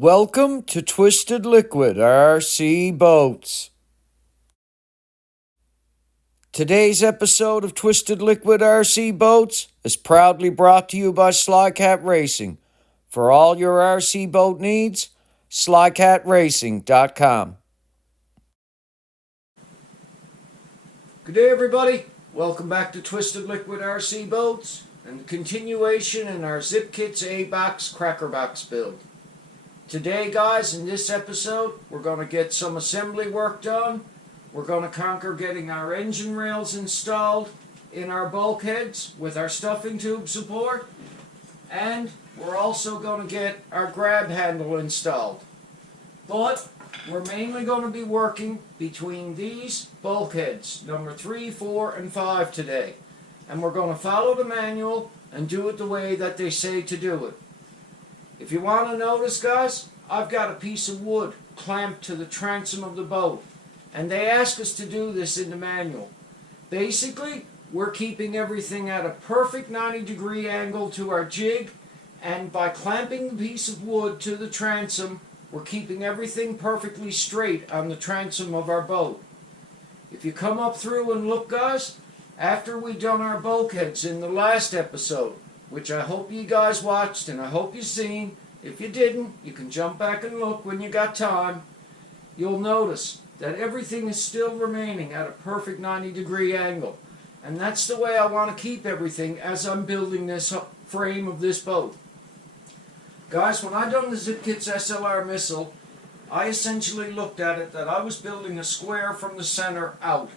Welcome to Twisted Liquid RC Boats. Today's episode of Twisted Liquid RC Boats is proudly brought to you by Slycat Racing. For all your RC boat needs, slycatracing.com. Good day, everybody. Welcome back to Twisted Liquid RC Boats and the continuation in our Zippkits A-Box Crackerbox build. Today, guys, in this episode, we're going to get some assembly work done. We're going to conquer getting our engine rails installed in our bulkheads with our stuffing tube support. And we're also going to get our grab handle installed. But we're mainly going to be working between these bulkheads, number 3, 4, and 5 today. And we're going to follow the manual and do it the way that they say to do it. If you want to notice, guys, I've got a piece of wood clamped to the transom of the boat. And they ask us to do this in the manual. Basically, we're keeping everything at a perfect 90-degree angle to our jig. And by clamping the piece of wood to the transom, we're keeping everything perfectly straight on the transom of our boat. If you come up through and look, guys, after we've done our bulkheads in the last episode, which I hope you guys watched and I hope you've seen. If you didn't, you can jump back and look when you got time. You'll notice that everything is still remaining at a perfect 90-degree angle. And that's the way I want to keep everything as I'm building this frame of this boat. Guys, when I done the Zippkits SLR missile, I essentially looked at it that I was building a square from the center out.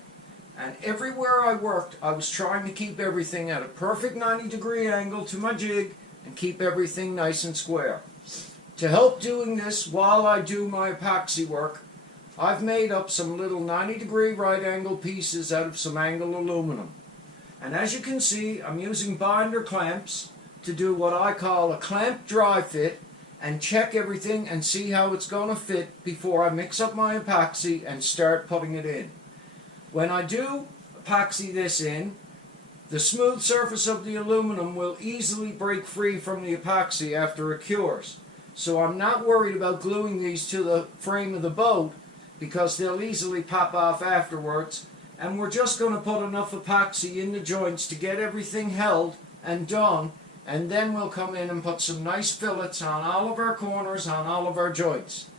And everywhere I worked, I was trying to keep everything at a perfect 90-degree angle to my jig and keep everything nice and square. To help doing this while I do my epoxy work, I've made up some little 90-degree right angle pieces out of some angle aluminum. And as you can see, I'm using binder clamps to do what I call a clamp dry fit and check everything and see how it's going to fit before I mix up my epoxy and start putting it in. When I do epoxy this in, the smooth surface of the aluminum will easily break free from the epoxy after it cures. So I'm not worried about gluing these to the frame of the boat because they'll easily pop off afterwards. And we're just going to put enough epoxy in the joints to get everything held and done. And then we'll come in and put some nice fillets on all of our corners, on all of our joints.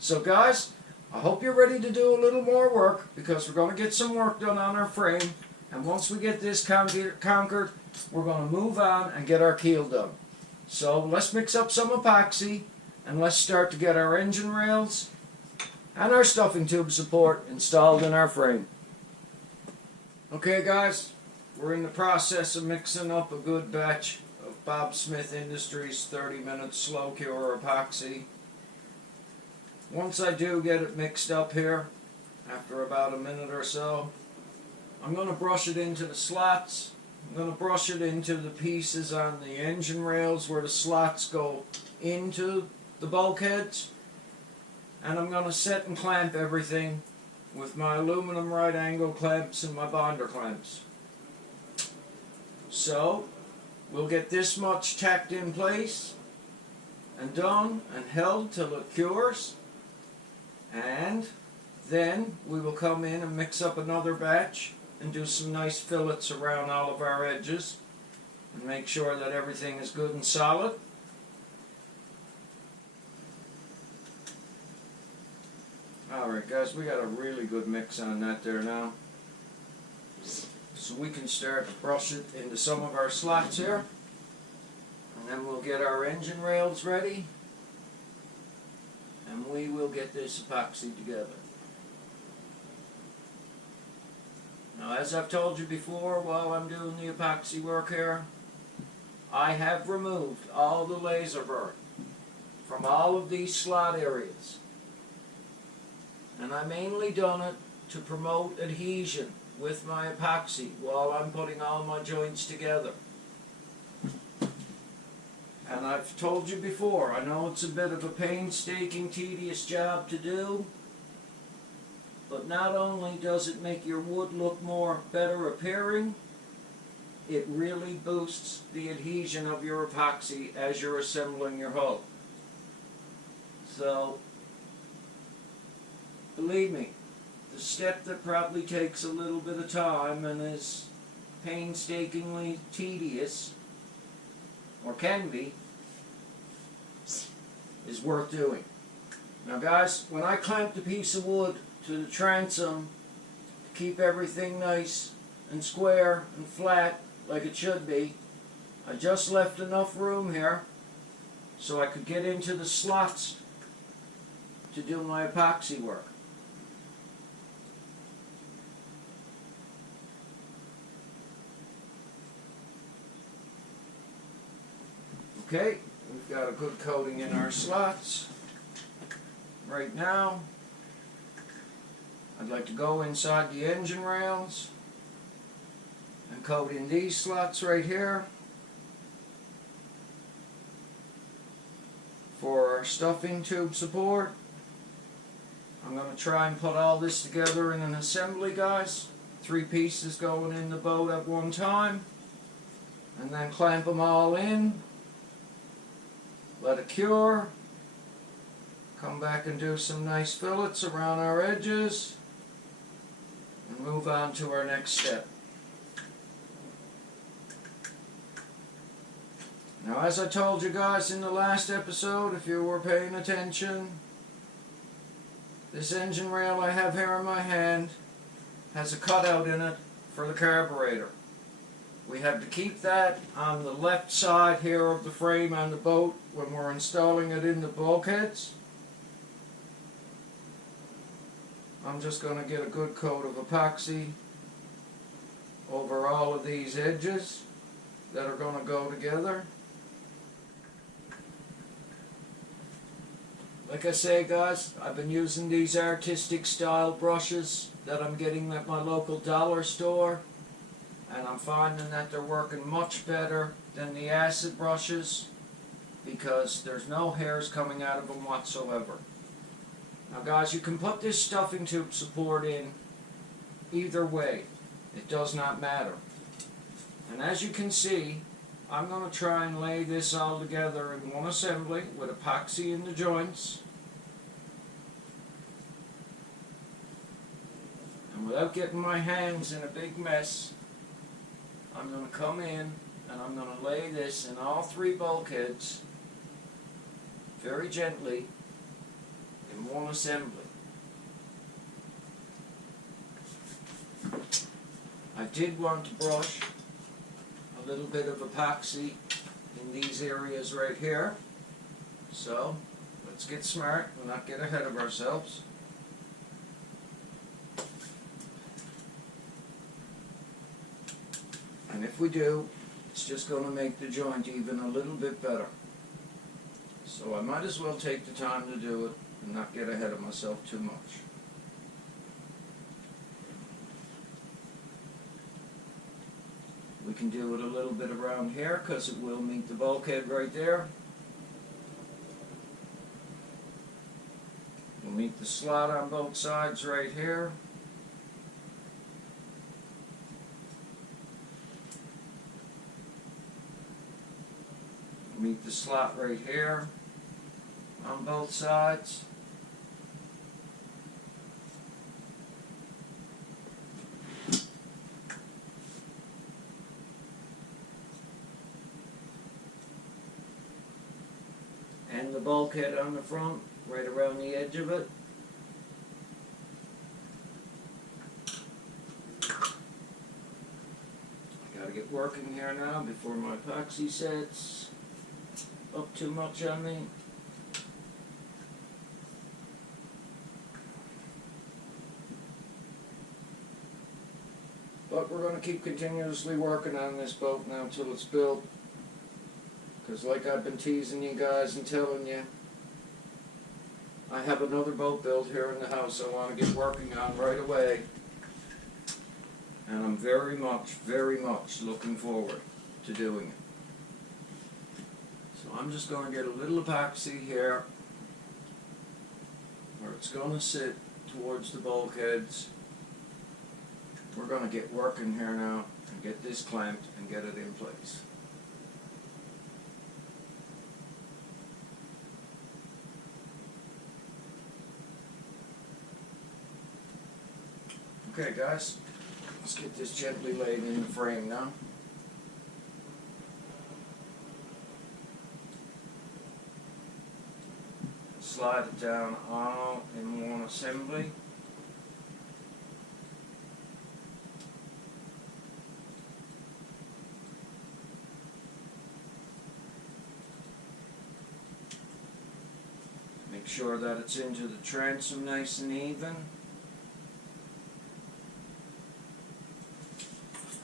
So guys, I hope you're ready to do a little more work because we're going to get some work done on our frame. And once we get this conquered, we're going to move on and get our keel done. So let's mix up some epoxy and let's start to get our engine rails and our stuffing tube support installed in our frame. Okay guys, we're in the process of mixing up a good batch of Bob Smith Industries 30-minute slow cure epoxy. Once I do get it mixed up here, after about a minute or so, I'm going to brush it into the slots. I'm going to brush it into the pieces on the engine rails where the slots go into the bulkheads. And I'm going to set and clamp everything with my aluminum right angle clamps and my binder clamps. So, we'll get this much tacked in place and done and held till it cures. And then we will come in and mix up another batch and do some nice fillets around all of our edges and make sure that everything is good and solid. Alright guys, we got a really good mix on that there now. So we can start to brush it into some of our slots here. And then we'll get our engine rails ready. And we will get this epoxy together. Now, as I've told you before, while I'm doing the epoxy work here, I have removed all the laser burn from all of these slot areas. And I mainly done it to promote adhesion with my epoxy while I'm putting all my joints together. And I've told you before, I know it's a bit of a painstaking, tedious job to do, but not only does it make your wood look better appearing, it really boosts the adhesion of your epoxy as you're assembling your hull. So, believe me, the step that probably takes a little bit of time and is painstakingly tedious, or can be, is worth doing. Now guys, when I clamped a piece of wood to the transom to keep everything nice and square and flat like it should be, I just left enough room here so I could get into the slots to do my epoxy work. Okay, we've got a good coating in our slots. Right now, I'd like to go inside the engine rails and coat in these slots right here for our stuffing tube support. I'm going to try and put all this together in an assembly, guys. 3 pieces going in the boat at one time, and then clamp them all in. Let it cure, come back and do some nice fillets around our edges, and move on to our next step. Now, as I told you guys in the last episode, if you were paying attention, this engine rail I have here in my hand has a cutout in it for the carburetor. We have to keep that on the left side here of the frame on the boat when we're installing it in the bulkheads. I'm just going to get a good coat of epoxy over all of these edges that are going to go together. Like I say, guys, I've been using these artistic style brushes that I'm getting at my local dollar store, and I'm finding that they're working much better than the acid brushes because there's no hairs coming out of them whatsoever. Now guys, you can put this stuffing tube support in either way. It does not matter. And as you can see, I'm going to try and lay this all together in one assembly with epoxy in the joints. And without getting my hands in a big mess, I'm going to come in and I'm going to lay this in all 3 bulkheads very gently in one assembly. I did want to brush a little bit of epoxy in these areas right here, so let's get smart and not get ahead of ourselves. And if we do, it's just going to make the joint even a little bit better. So I might as well take the time to do it and not get ahead of myself too much. We can do it a little bit around here because it will meet the bulkhead right there. We'll meet the slot on both sides right here. Meet the slot right here on both sides. And the bulkhead on the front, right around the edge of it. I gotta get working here now before my epoxy sets up too much on me. But we're going to keep continuously working on this boat now until it's built, because like I've been teasing you guys and telling you, I have another boat built here in the house I want to get working on right away, and I'm very much looking forward to doing it. So I'm just going to get a little epoxy here where it's going to sit towards the bulkheads. We're going to get working here now and get this clamped and get it in place. Okay guys, let's get this gently laid in the frame now. Slide it down all in one assembly. Make sure that it's into the transom nice and even.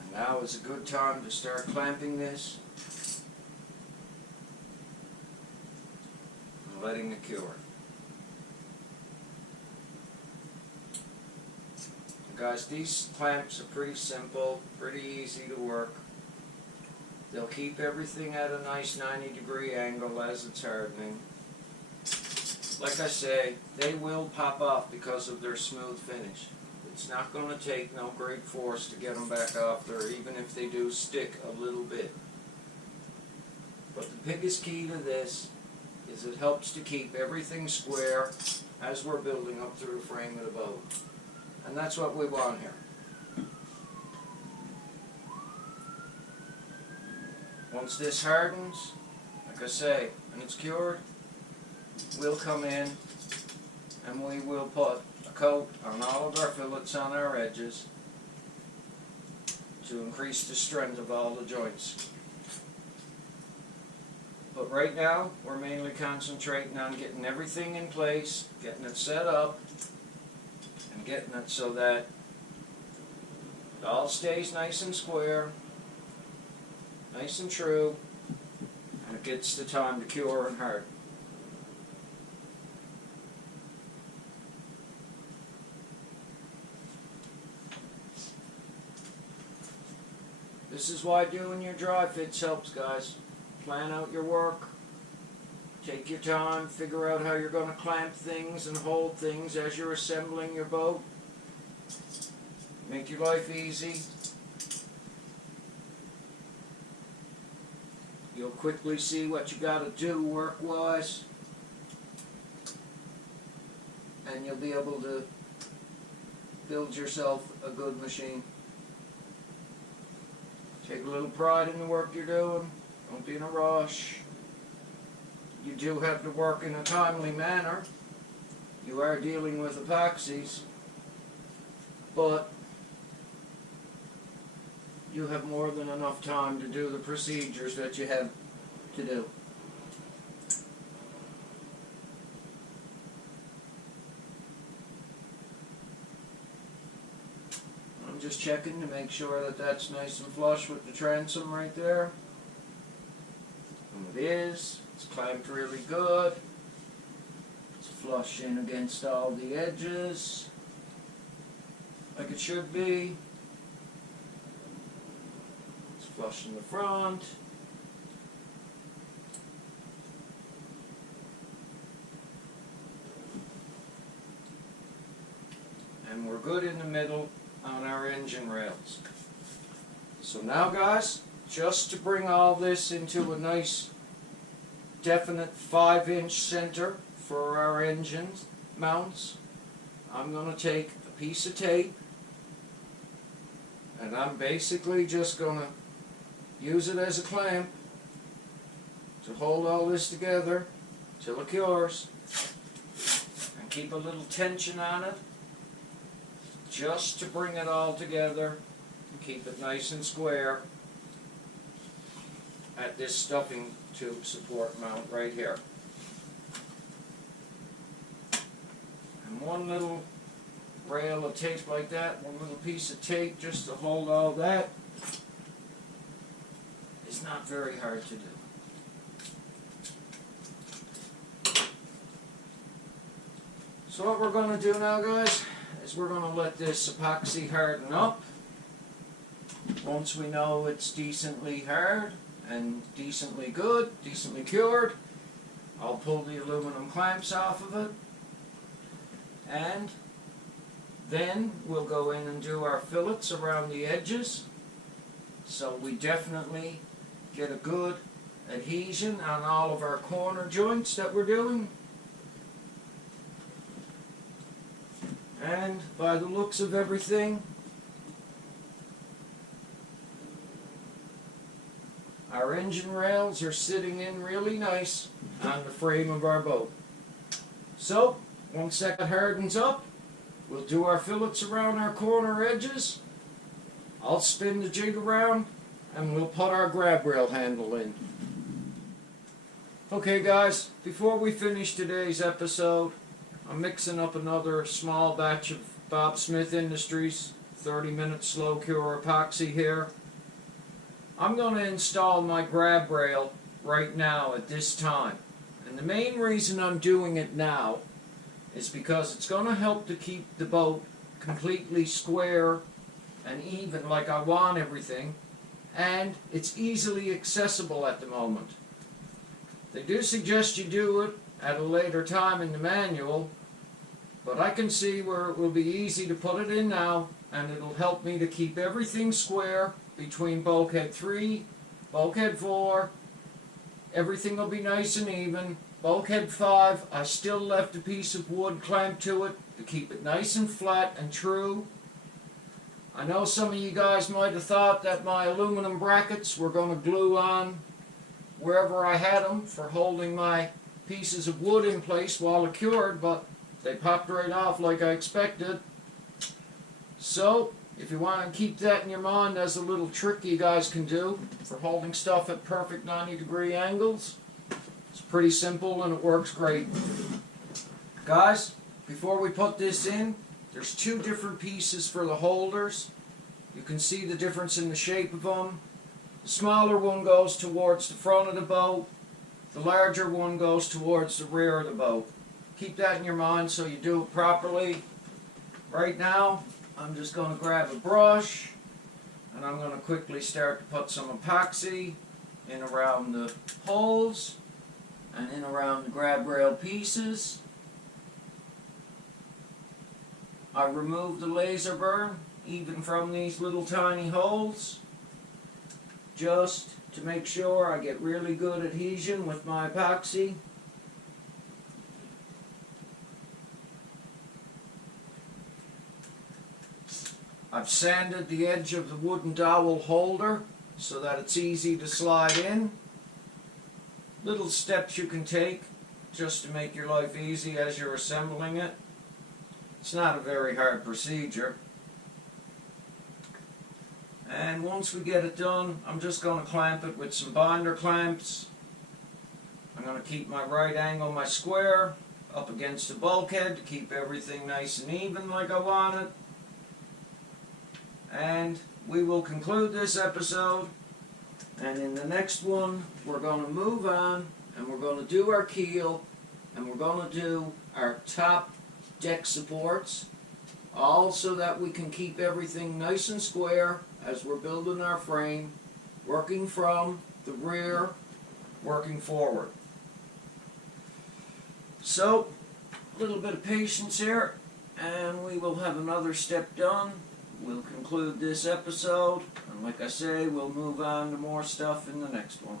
And now is a good time to start clamping this and letting it cure. Guys, these clamps are pretty simple, pretty easy to work. They'll keep everything at a nice 90-degree angle as it's hardening. Like I say, they will pop off because of their smooth finish. It's not going to take no great force to get them back off there, even if they do stick a little bit. But the biggest key to this is it helps to keep everything square as we're building up through the frame of the boat. And that's what we want here. Once this hardens, like I say, and it's cured, we'll come in and we will put a coat on all of our fillets on our edges to increase the strength of all the joints. But right now, we're mainly concentrating on getting everything in place, getting it set up, and getting it so that it all stays nice and square, nice and true, and it gets the time to cure and harden. This is why doing your dry fits helps, guys. Plan out your work, take your time, figure out how you're going to clamp things and hold things as you're assembling your boat. Make your life easy. You'll quickly see what you got to do work-wise, and you'll be able to build yourself a good machine. Take a little pride in the work you're doing. Don't be in a rush. You do have to work in a timely manner. You are dealing with epoxies, but you have more than enough time to do the procedures that you have to do. I'm just checking to make sure that that's nice and flush with the transom right there. And it is. It's clamped really good. It's flush in against all the edges, like it should be. It's flush in the front. And we're good in the middle on our engine rails. So now, guys, just to bring all this into a nice definite 5-inch center for our engine mounts, I'm going to take a piece of tape and I'm basically just going to use it as a clamp to hold all this together till it cures, and keep a little tension on it just to bring it all together and keep it nice and square at this stuffing tube support mount right here. And one little rail of tape like that, one little piece of tape just to hold all that, is not very hard to do. So what we're going to do now, guys, is we're going to let this epoxy harden up. Once we know it's decently hard and decently good, decently cured, I'll pull the aluminum clamps off of it, and then we'll go in and do our fillets around the edges, so we definitely get a good adhesion on all of our corner joints that we're doing. And by the looks of everything, our engine rails are sitting in really nice on the frame of our boat. So, once that hardens up, we'll do our fillets around our corner edges. I'll spin the jig around and we'll put our grab rail handle in. Okay guys, before we finish today's episode, I'm mixing up another small batch of Bob Smith Industries 30-minute slow cure epoxy here. I'm going to install my grab rail right now at this time. And the main reason I'm doing it now is because it's going to help to keep the boat completely square and even like I want everything, and it's easily accessible at the moment. They do suggest you do it at a later time in the manual, but I can see where it will be easy to put it in now, and it'll help me to keep everything square between bulkhead 3, bulkhead 4, everything will be nice and even. Bulkhead 5, I still left a piece of wood clamped to it to keep it nice and flat and true. I know some of you guys might have thought that my aluminum brackets were going to glue on wherever I had them for holding my pieces of wood in place while they're cured, but they popped right off like I expected. So, if you want to keep that in your mind as a little trick you guys can do for holding stuff at perfect 90-degree angles, it's pretty simple and it works great. Guys, before we put this in, there's two different pieces for the holders. You can see the difference in the shape of them. The smaller one goes towards the front of the boat. The larger one goes towards the rear of the boat. Keep that in your mind so you do it properly. Right now, I'm just going to grab a brush and I'm going to quickly start to put some epoxy in around the holes and in around the grab rail pieces. I remove the laser burn even from these little tiny holes just to make sure I get really good adhesion with my epoxy. I've sanded the edge of the wooden dowel holder so that it's easy to slide in. Little steps you can take just to make your life easy as you're assembling it. It's not a very hard procedure. And once we get it done, I'm just going to clamp it with some binder clamps. I'm going to keep my right angle, my square, up against the bulkhead to keep everything nice and even like I want it. And we will conclude this episode, and in the next one we're going to move on and we're going to do our keel and we're going to do our top deck supports, all so that we can keep everything nice and square as we're building our frame, working from the rear, working forward. So, a little bit of patience here and we will have another step done. We'll conclude this episode, and like I say, we'll move on to more stuff in the next one.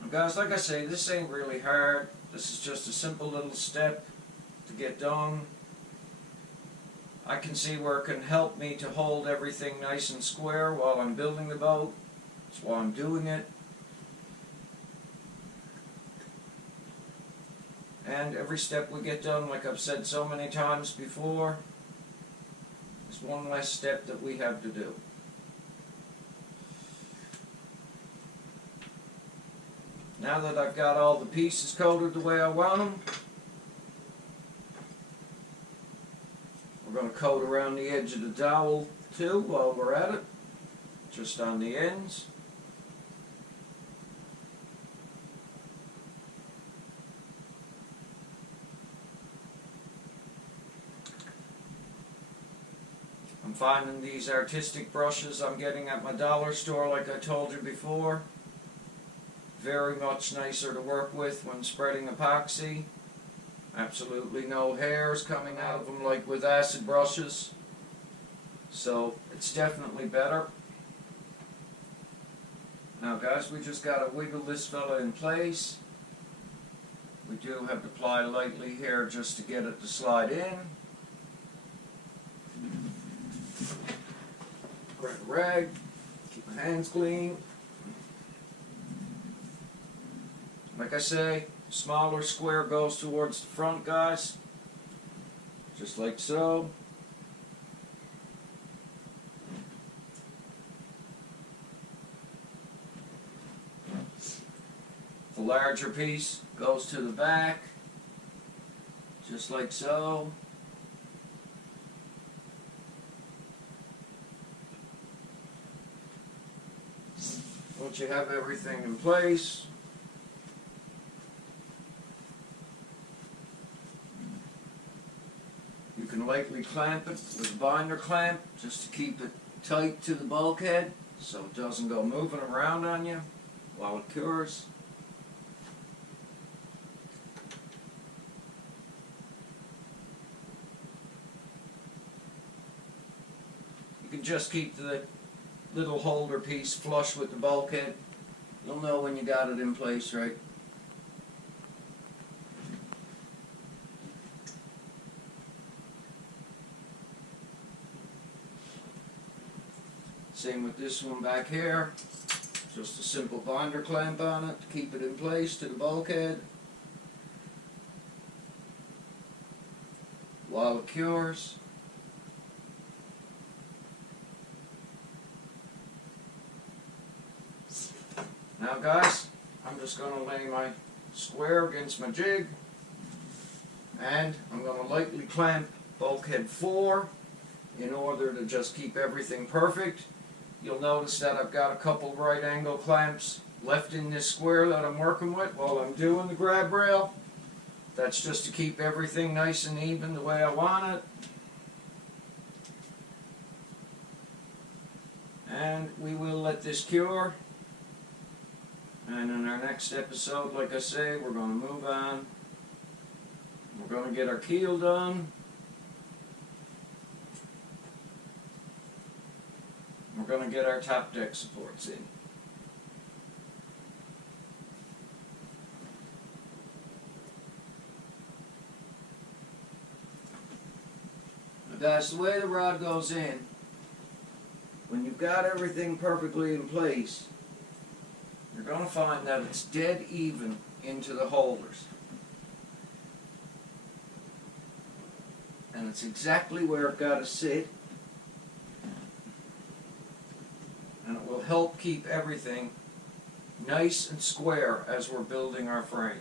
Now guys, like I say, this ain't really hard. This is just a simple little step to get done. I can see where it can help me to hold everything nice and square while I'm building the boat. That's why I'm doing it. And every step we get done, like I've said so many times before, is one less step that we have to do. Now that I've got all the pieces coated the way I want them, we're going to coat around the edge of the dowel too while we're at it, just on the ends. I'm finding these artistic brushes I'm getting at my dollar store, like I told you before, very much nicer to work with when spreading epoxy. Absolutely no hairs coming out of them like with acid brushes, so it's definitely better. Now guys, we just got to wiggle this fella in place We do have to apply lightly here just to get it to slide in. Grab a rag, keep my hands clean. Like I say, smaller square goes towards the front, guys. Just like so. The larger piece goes to the back, just like so. Once you have everything in place, you can lightly clamp it with a binder clamp just to keep it tight to the bulkhead so it doesn't go moving around on you while it cures. You can just keep the little holder piece flush with the bulkhead. You'll know when you got it in place, right? Same with this one back here. Just a simple binder clamp on it to keep it in place to the bulkhead while it cures. Now guys, I'm just going to lay my square against my jig and I'm going to lightly clamp bulkhead 4 in order to just keep everything perfect. You'll notice that I've got a couple right angle clamps left in this square that I'm working with while I'm doing the grab rail. That's just to keep everything nice and even the way I want it. And we will let this cure. And in our next episode, like I say, we're going to move on. We're going to get our keel done. We're going to get our top deck supports in. Now guys, the way the rod goes in, when you've got everything perfectly in place, you're going to find that it's dead even into the holders. And it's exactly where it's got to sit. And it will help keep everything nice and square as we're building our frame.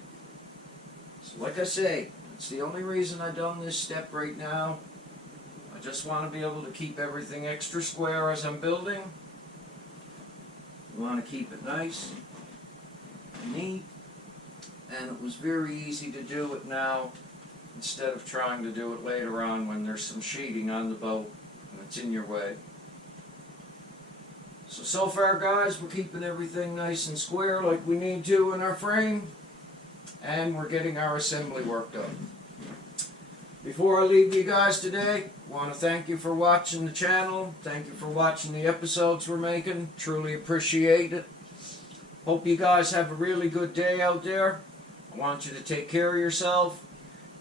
So like I say, it's the only reason I've done this step right now. I just want to be able to keep everything extra square as I'm building. We want to keep it nice and neat, and it was very easy to do it now instead of trying to do it later on when there's some sheeting on the boat and it's in your way. So far guys, we're keeping everything nice and square like we need to in our frame, and we're getting our assembly work done. Before I leave you guys today, I want to thank you for watching the channel. Thank you for watching the episodes we're making. Truly appreciate it. Hope you guys have a really good day out there. I want you to take care of yourself,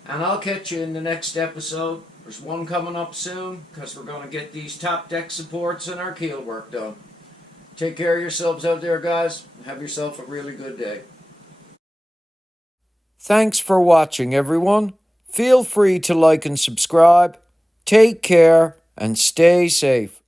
and I'll catch you in the next episode. There's one coming up soon because we're going to get these top deck supports and our keel work done. Take care of yourselves out there, guys. Have yourself a really good day. Thanks for watching, everyone. Feel free to like and subscribe. Take care and stay safe.